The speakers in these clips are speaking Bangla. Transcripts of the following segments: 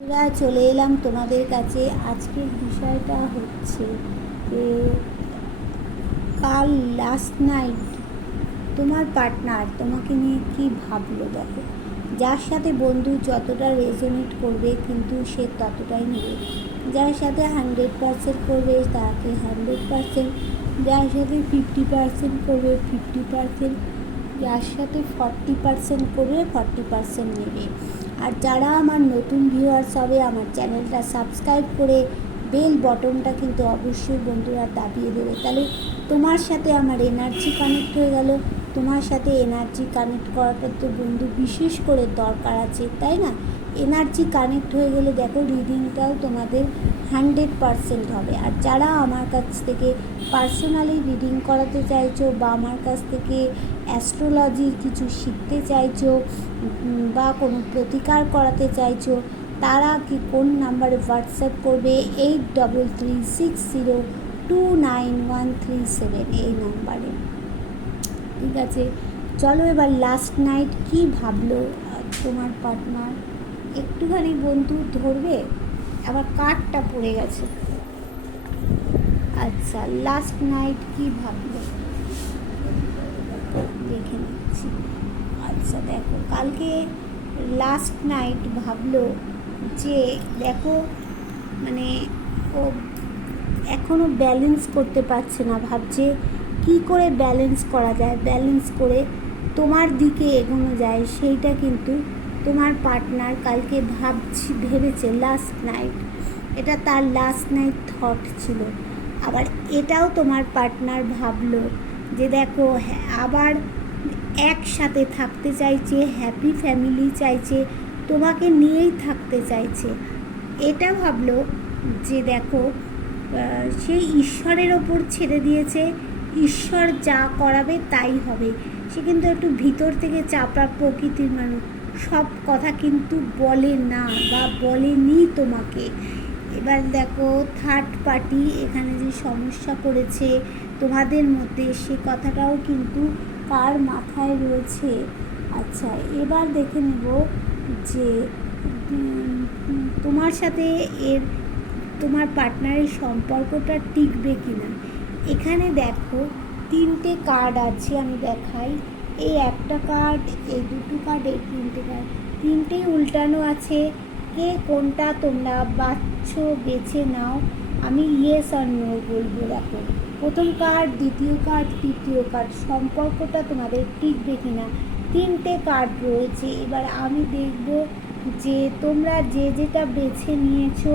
আমরা চলে এলাম তোমাদের কাছে। আজকের বিষয়টা হচ্ছে যে কাল লাস্ট নাইট তোমার পার্টনার তোমাকে নিয়ে কি ভাবলো। দেখো, যার সাথে বন্ধু যতটা রেজোনেট করবে কিন্তু সে ততটাই নেবে। যার সাথে 100% করবে তাকে 100%, যার সাথে 50% করবে 50%, যার সাথে 40% করবে 40% নেবে। আর যারা আমার নতুন ভিউয়ার্স হবে, আমার চ্যানেলটা সাবস্ক্রাইব করে বেল বটনটা কিন্তু অবশ্যই বন্ধুরা দাবিয়ে দেবে। তাহলে তোমার সাথে আমার এনার্জি কানেক্ট হয়ে গেল। তোমার সাথে এনার্জি কানেক্ট করাটা তো বন্ধু বিশেষ করে দরকার আছে, তাই না? এনার্জি কানেক্ট হয়ে গেলে দেখো রিডিংটাও তোমাদের 100% হবে। আর যারা আমার কাছ থেকে পার্সোনালি রিডিং করাতে চাইছো বা আমার কাছ থেকে অ্যাস্ট্রোলজির কিছু শিখতে চাইছো বা কোনো প্রতিকার করাতে চাইছো, তারা কি কোন নাম্বারে হোয়াটসঅ্যাপ করবে? 8336029137 এই নাম্বারে। ঠিক আছে, চলো এবার লাস্ট নাইট কি ভাবলো তোমার পার্টনার একটুখানি বন্ধু ধরবে। আবার কার্ডটা পড়ে গেছে। আচ্ছা, লাস্ট নাইট কি ভাবলো দেখে নিচ্ছি। আচ্ছা দেখো, কালকে লাস্ট নাইট ভাবলো যে দেখো মানে ও এখনও ব্যালেন্স করতে পারছে না, ভাবছে কি করে ব্যালেন্স করা যায়, ব্যালেন্স করে তোমার দিকে এগোনো যায়। সেইটা কিন্তু তোমার পার্টনার কালকে ভেবেছে লাস্ট নাইট। এটা তার লাস্ট নাইট থট ছিল। আবার এটাও তোমার পার্টনার ভাবলো যে দেখো আবার একসাথে থাকতে চাইছে, হ্যাপি ফ্যামিলি চাইছে, তোমাকে নিয়েই থাকতে চাইছে। এটা ভাবলো যে দেখো সে ঈশ্বরের ওপর ছেড়ে দিয়েছে, ঈশ্বর যা করাবে তাই হবে। সে কিন্তু একটু ভিতর থেকে চাপা প্রকৃতির মানুষ, সব কথা কিন্তু বলে না বা বলেনি তোমাকে। এবার দেখো থার্ড পার্টি এখানে যে সমস্যা করেছে তোমাদের মধ্যে, সে কথাটাও কিন্তু কার মাথায় রয়েছে। আচ্ছা, এবার দেখে নেব যে তোমার সাথে তোমার পার্টনারের সম্পর্কটা টিকবে কি না। এখানে দেখো তিনটে কার্ড আছে, আমি দেখাই। এই একটা কার্ড, এই দুটো কার্ড, এই তিনটে কার্ড, তিনটেই উল্টানো আছে। কে কোনটা তোমরা বাছো বেছে নাও, আমি ইয়েস আর নো বলবো। দেখো প্রথম কার্ড, দ্বিতীয় কার্ড, তৃতীয় কার্ড, সম্পর্কটা তোমাদের টিকবে কি না। তিনটে কার্ড রয়েছে। এবার আমি দেখব যে তোমরা যে যেটা বেছে নিয়েছো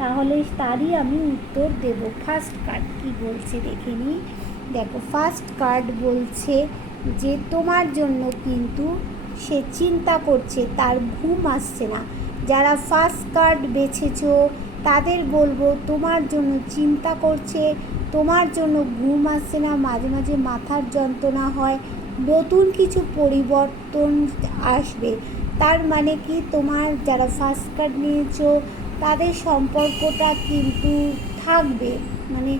তাহলে তারই আমি উত্তর দেব। ফার্স্ট কার্ড কি বলছে দেখে নিই। দেখো ফার্স্ট কার্ড বলছে যে তোমার জন্য কিন্তু সে চিন্তা করছে, তার ঘুম আসছে না। যারা ফার্স্ট কার্ড বেছেছো তাদের বলবো তোমার জন্য চিন্তা করছে, তোমার জন্য ঘুম আসছে না, মাঝে মাঝে মাথার যন্ত্রণা হয়, নতুন কিছু পরিবর্তন আসবে। তার মানে কি তোমার যারা ফার্স্ট কার্ড নিয়েছো তাদের সম্পর্কটা কিন্তু থাকবে, মানে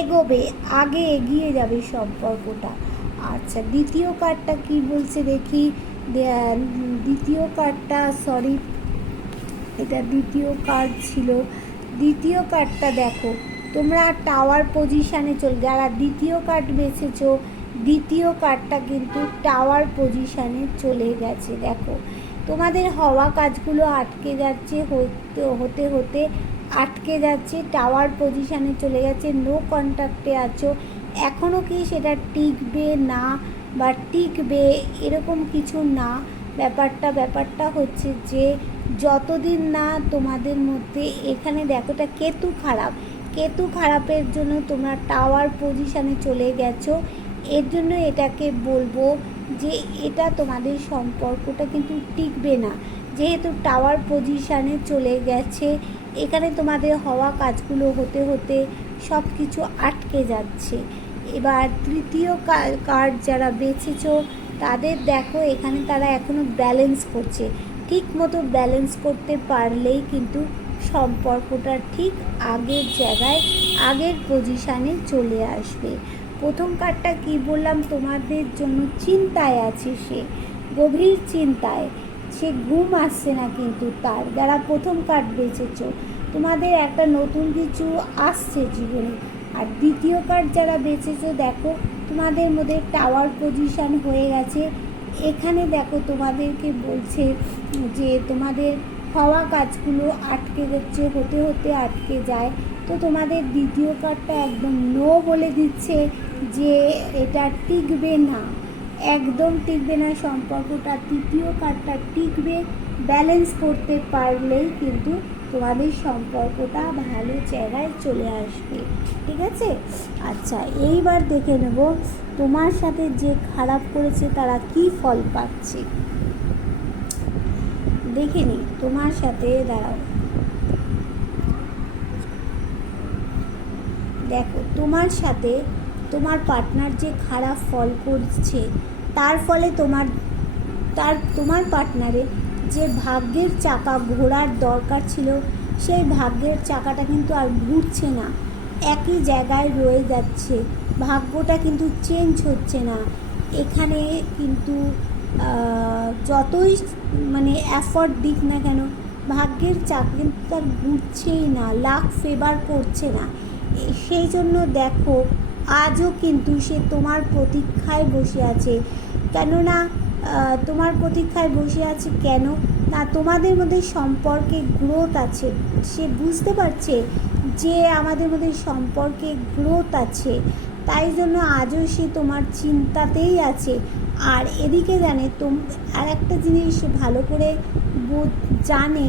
এগোবে, আগে এগিয়ে যাবে সম্পর্কটা। আচ্ছা, দ্বিতীয় কার্ডটা কি বলছে দেখি। দ্বিতীয় কার্ডটা সরি, এটা দ্বিতীয় কার্ড ছিল। দ্বিতীয় কার্ডটা দেখো তোমরা টাওয়ার পজিশানে যারা দ্বিতীয় কার্ড বেছেছো, দ্বিতীয় কার্ডটা কিন্তু টাওয়ার পজিশানে চলে গেছে। দেখো তোমাদের হওয়া কাজগুলো আটকে যাচ্ছে, হতে হতে আটকে যাচ্ছে, টাওয়ার পজিশানে চলে গেছে, নো কন্ট্যাক্টে আছো। এখনও কি সেটা টিকবে না বা টিকবে এরকম কিছু না। ব্যাপারটা হচ্ছে যে যতদিন না তোমাদের মধ্যে, এখানে দেখো এটা কেতু খারাপ, কেতু খারাপের জন্য তোমরা টাওয়ার পজিশানে চলে গেছো। এর জন্য এটাকে বলবো যে এটা তোমাদের সম্পর্কটা কিন্তু টিকবে না, যেহেতু টাওয়ার পজিশানে চলে গেছে। এখানে তোমাদের হওয়া কাজগুলো হতে হতে সব কিছু আটকে যাচ্ছে। এবার তৃতীয় কার্ড যারা বেছেছো তাদের দেখো এখানে তারা এখনও ব্যালেন্স করছে, ঠিক মতো ব্যালেন্স করতে পারলেই কিন্তু সম্পর্কটা ঠিক আগের জায়গায়, আগের পজিশানে চলে আসবে। প্রথম কার্ডটা কি বললাম, তোমাদের জন্য চিন্তায় আছে, সে গভীর চিন্তায় সে ঘুম আসছে না, কিন্তু তার যারা প্রথম কার্ড বেঁচেছো তোমাদের একটা নতুন কিছু আসছে জীবনে। আর দ্বিতীয় কার্ড যারা বেঁচেছো দেখো তোমাদের মধ্যে টাওয়ার পজিশান হয়ে গেছে। এখানে দেখো তোমাদেরকে বলছে যে তোমাদের হওয়া কাজগুলো আটকে যাচ্ছে, হতে হতে আটকে যায়। তো তোমাদের দ্বিতীয় কার্ডটা একদম নো বলে দিচ্ছে যে এটা টিকবে না, একদম টিকবে না সম্পর্কটা। তৃতীয় কার্ডটা টিকবে, ব্যালেন্স করতে পারলেই কিন্তু তোমাদের সম্পর্কটা ভালো জায়গায় চলে আসবে। ঠিক আছে? আচ্ছা, এইবার দেখে নেব তোমার সাথে যে খারাপ করেছে তারা কি ফল পাচ্ছে। দেখে নি তোমার সাথে, দাঁড়াও, দেখো তোমার সাথে তোমার পার্টনার যে খারাপ ফল করছে তার ফলে তোমার পার্টনারে যে ভাগ্যের চাকা ঘোরার দরকার ছিল সেই ভাগ্যের চাকাটা কিন্তু আর ঘুরছে না, একই জায়গায় রয়ে যাচ্ছে, ভাগ্যটা কিন্তু চেঞ্জ হচ্ছে না। এখানে কিন্তু যতই মানে এফর্ট দিক না কেন ভাগ্যের চাকা কিন্তু তার ঘুরছেই না, লাক ফেভার করছে না। সেই জন্য দেখো আজও কিন্তু সে তোমার প্রতীক্ষায় বসে আছে। কেননা তোমার প্রতীক্ষায় বসে আছে কেন না, তোমাদের মধ্যে সম্পর্কে গ্রোথ আছে, সে বুঝতে পারছে যে আমাদের মধ্যে সম্পর্কে গ্রোথ আছে, তাই জন্য আজও সে তোমার চিন্তাতেই আছে। আর এদিকে জানে আর একটা জিনিস ভালো করে জানে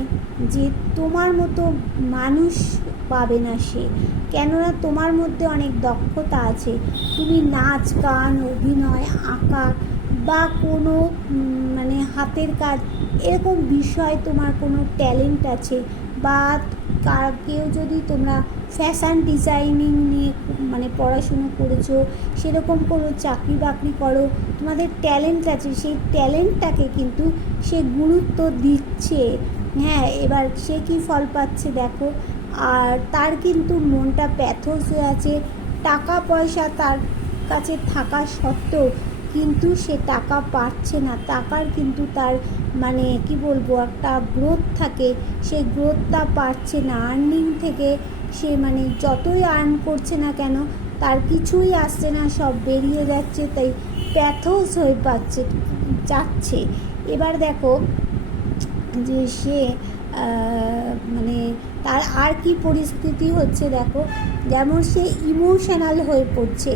যে তোমার মতো মানুষ পাবে না সে, কেননা তোমার মধ্যে অনেক দক্ষতা আছে। তুমি নাচ গান অভিনয় আঁকা বা কোনো মানে হাতের কাজ এরকম বিষয় তোমার কোনো ট্যালেন্ট আছে, বা কেউ যদি তোমরা ফ্যাশন ডিজাইনিং নিয়ে মানে পড়াশুনো করেছো, সেরকম কোনো চাকরি বাকরি করো, তোমাদের ট্যালেন্ট আছে, সেই ট্যালেন্টটাকে কিন্তু সে গুরুত্ব দিচ্ছে। হ্যাঁ, এবার সে কী ফল পাচ্ছে দেখো। আর তার কিন্তু মনটা প্যাথস হয়ে আছে, টাকা পয়সা তার কাছে থাকা সত্ত্বেও কিন্তু সে টাকা পাচ্ছে না, টাকার কিন্তু তার মানে কি বলবো একটা গ্রোথ থাকে, সেই গ্রোথটা পাচ্ছে না। আর্নিং থেকে সে মানে যতই আর্ন করছে না কেন তার কিছুই আসছে না, সব বেরিয়ে যাচ্ছে, তাই প্যাথস হয়ে যাচ্ছে। এবার দেখো যে সে মানে তার আর কি পরিস্থিতি হচ্ছে দেখো, যেমন সে ইমোশনাল হয়ে পড়ছে।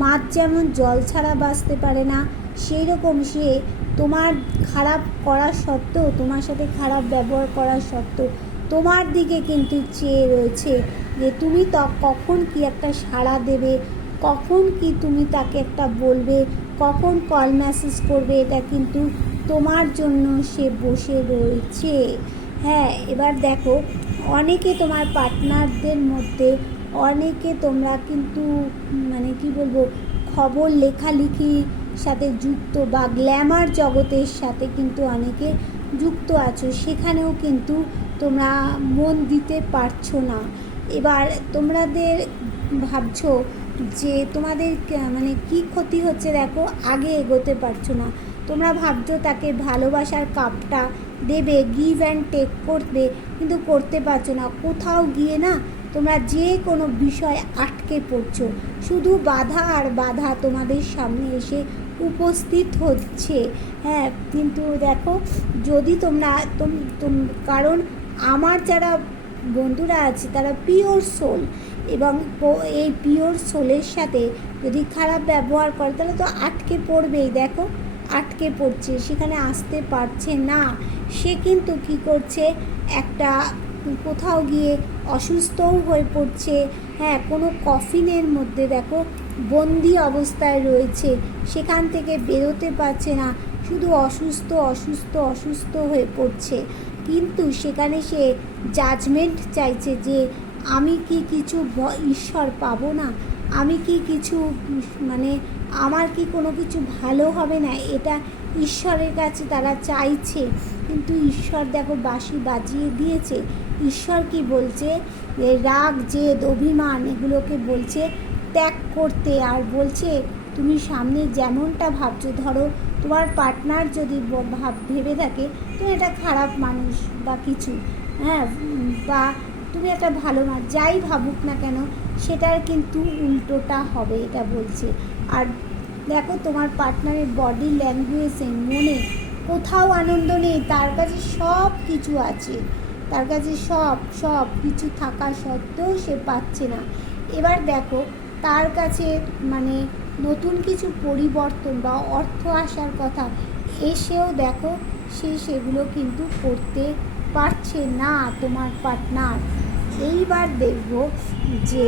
মাছ যেমন জল ছাড়া বাঁচতে পারে না, সেই রকম সে তোমার খারাপ করা সত্ত্বেও, তোমার সাথে খারাপ ব্যবহার করা সত্ত্বেও তোমার দিকে কিন্তু চেয়ে রয়েছে যে তুমি কখন কি একটা সাড়া দেবে, কখন কি তুমি তাকে একটা বলবে, কখন কল মেসেজ করবে, এটা কিন্তু তোমার জন্য সে বসে রয়েছে। হ্যাঁ, এবার দেখো অনেকে তোমার পার্টনারদের মধ্যে অনেকে তোমরা কিন্তু মানে কি বলবো খবর লেখালেখি সাথে যুক্ত বা গ্ল্যামার জগতের সাথে কিন্তু অনেকে যুক্ত আছো, সেখানেও কিন্তু তোমরা মন দিতে পারছো না। এবার তোমাদের ভাবছো যে তোমাদের মানে কি ক্ষতি হচ্ছে দেখো, আগে এগোতে পারছো না। তোমরা ভাবছো তাকে ভালোবাসার কাপটা দেবে, গিভ অ্যান্ড টেক করবে, কিন্তু করতে পারছো না। কোথাও গিয়ে না তোমরা যে কোনো বিষয় আটকে পড়ছো, শুধু বাধা আর বাধা তোমাদের সামনে এসে উপস্থিত হচ্ছে। হ্যাঁ, কিন্তু দেখো যদি তোমরা কারণ আমার যারা বন্ধুরা আছে তারা পিওর সোল, এবং এই পিওর সোলের সাথে যদি খারাপ ব্যবহার করে তাহলে তো আটকে পড়বেই। দেখো আটকে পড়ছে, সেখানে আসতে পারছে না। সে কিন্তু কী করছে, একটা কোথাও গিয়ে অসুস্থও হয়ে পড়ছে। হ্যাঁ, কোনো কফিনের মধ্যে দেখো বন্দি অবস্থায় রয়েছে, সেখান থেকে বেরোতে পারছে না, শুধু অসুস্থ অসুস্থ অসুস্থ হয়ে পড়ছে। কিন্তু সেখানে সে জাজমেন্ট চাইছে যে আমি কি কিছু ঈশ্বর পাবো না, আমি কি কিছু মানে আমার কি কোনো কিছু ভালো হবে না, এটা ঈশ্বরের কাছে তারা চাইছে। কিন্তু ঈশ্বর দেখো বাঁশি বাজিয়ে দিয়েছে। ঈশ্বর কি বলছে, রাগ জেদ অভিমান এগুলোকে বলছে ত্যাগ করতে, আর বলছে তুমি সামনে যেমনটা ভাবছো, ধরো তোমার পার্টনার যদি ভেবে থাকে তুমি একটা খারাপ মানুষ বা কিছু, হ্যাঁ, বা তুমি একটা ভালো মানুষ, যাই ভাবুক না কেন সেটার কিন্তু উল্টোটা হবে, এটা বলছে। আর দেখো তোমার পার্টনারের বডি ল্যাঙ্গুয়েজে, মনে কোথাও আনন্দ নেই, তার কাছে সব কিছু আছে, তার কাছে সব কিছু থাকা সত্ত্বেও সে পাচ্ছে না। এবার দেখো তার কাছে মানে নতুন কিছু পরিবর্তন বা অর্থ আসার কথা এসেও দেখো সে সেগুলো কিন্তু করতে পারছে না তোমার পার্টনার। এইবার দেখব যে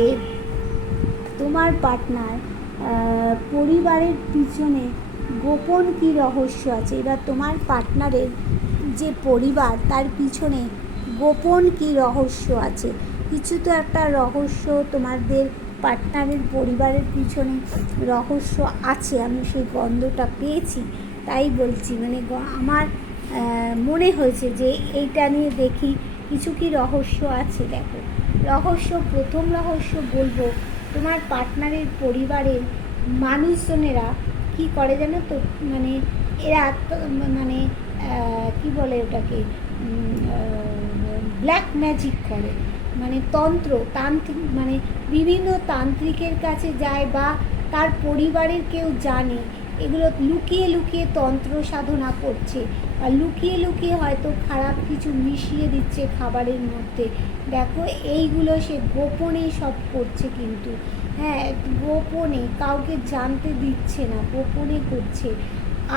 তোমার পার্টনার পরিবারের পিছনে গোপন কী রহস্য আছে। এবার তোমার পার্টনারের যে পরিবার তার পিছনে গোপন কী রহস্য আছে, কিছু তো একটা রহস্য তোমাদের পার্টনারের পরিবারের পিছনে রহস্য আছে, আমি সেই গন্ধটা পেয়েছি, তাই বলছি। মানে আমার মনে হয়েছে যে এইটা নিয়ে দেখি কিছু কি রহস্য আছে। দেখো রহস্য, প্রথম রহস্য বলবো, তোমার পার্টনারের পরিবারের মানুষজনেরা কি করে জানো তো, মানে এরা মানে কি বলে ওটাকে, ব্ল্যাক ম্যাজিক করে, মানে তন্ত্র তান্ত্রিক, মানে বিভিন্ন তান্ত্রিকের কাছে যায় বা তার পরিবারের কেউ জানে এগুলো লুকিয়ে লুকিয়ে তন্ত্র সাধনা করছে, আর লুকিয়ে লুকিয়ে হয়তো খারাপ কিছু মিশিয়ে দিচ্ছে খাবারের মধ্যে। দেখো এইগুলো সে গোপনেই সব করছে, কিন্তু হ্যাঁ গোপনে, কাউকে জানতে দিচ্ছে না, গোপনে করছে।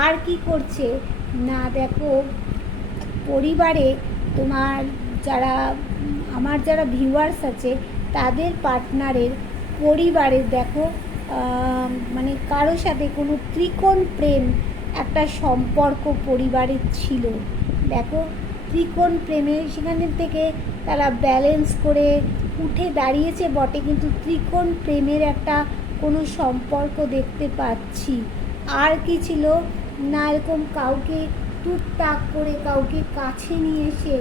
আর কি করছে না, দেখো পরিবারে তোমার যারা আমার যারা ভিউয়ার্স আছে তাদের পার্টনারের পরিবারের দেখো মানে কারোর সাথে কোনো ত্রিকোণ প্রেম একটা সম্পর্ক পরিবারের ছিল। দেখো ত্রিকোণ প্রেমে সেখানে থেকে তারা ব্যালেন্স করে উঠে দাঁড়িয়েছে বটে, কিন্তু ত্রিকোণ প্রেমের একটা কোনো সম্পর্ক দেখতে পাচ্ছি। আর কি ছিল না, এরকম কাউকে টুকটাক করে কাউকে কাছে নিয়ে এসে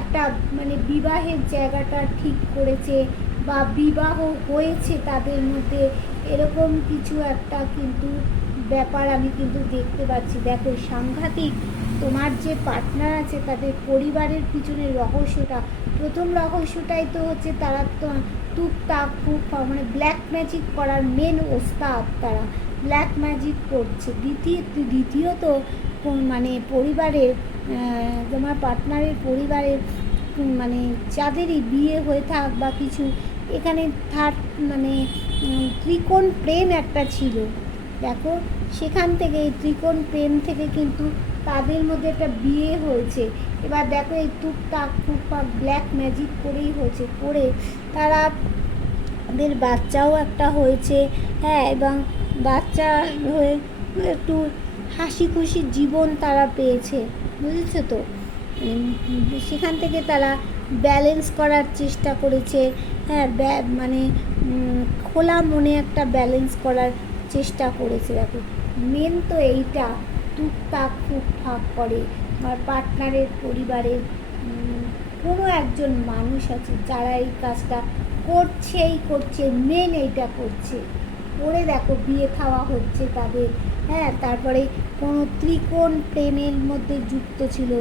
একটা মানে বিবাহের জায়গাটা ঠিক করেছে বা বিবাহ হয়েছে তাদের মধ্যে, এরকম কিছু একটা কিন্তু ব্যাপার আমি কিন্তু দেখতে পাচ্ছি। দেখো সাংঘাতিক তোমার যে পার্টনার আছে তাদের পরিবারের পিছনে রহস্যটা, প্রথম রহস্যটাই তো হচ্ছে তারা তো টুকটাক খুব মানে ব্ল্যাক ম্যাজিক করার মেন ওস্তাদ, তারা ব্ল্যাক ম্যাজিক করছে। দ্বিতীয়ত মানে পরিবারের তোমার পার্টনারের পরিবারের মানে যাদেরই বিয়ে হয়ে থাক বা কিছু, এখানে থার্ড মানে ত্রিকোণ প্রেম একটা ছিল। দেখো সেখান থেকে এই ত্রিকোণ প্রেম থেকে কিন্তু তাদের মধ্যে একটা বিয়ে হয়েছে। এবার দেখো এই টুকটাক টুকটাক ব্ল্যাক ম্যাজিক করেই হয়েছে, করে তারা তাদের বাচ্চাও একটা হয়েছে, হ্যাঁ, এবং বাচ্চা হয়ে একটু হাসি খুশি জীবন তারা পেয়েছে, বুঝেছো তো। সেখান থেকে তারা ব্যালেন্স করার চেষ্টা করেছে, হ্যাঁ, মানে খোলা মনে একটা ব্যালেন্স করার চেষ্টা করেছে। দেখো মেন তো এইটা, টুকটাক ফুকফাক করে। আমার পার্টনারের পরিবারের কোনো একজন মানুষ আছে যারা এই কাজটা করছে, মেন এইটা করছে, করে দেখো বিয়ে খাওয়া হচ্ছে তাদের, হ্যাঁ, তারপরে কোনো ত্রিকোণ প্রেমের মধ্যে যুক্ত ছিল।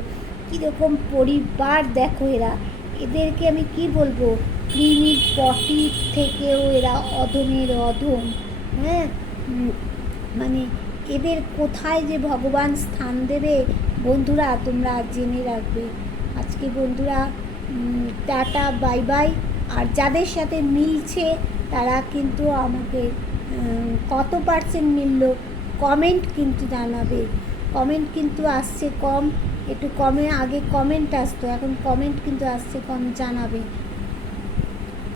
কীরকম পরিবার দেখো এরা, এদেরকে আমি কি বলবো, ক্রিমির পটির থেকেও এরা অধমের অধম, হ্যাঁ। মানে এদের কোথায় যে ভগবান স্থান দেবে বন্ধুরা তোমরা জেনে রাখবে। আজকে বন্ধুরা টাটা, বাই বাই। আর যাদের সাথে মিলছে তারা কিন্তু আমাকে কত পার্সেন্ট মিলল কমেন্ট কিন্তু জানাবে। কমেন্ট কিন্তু আসছে কম, একটু কমে, আগে কমেন্ট আসতো, এখন কমেন্ট কিন্তু আসছে কম, জানাবে।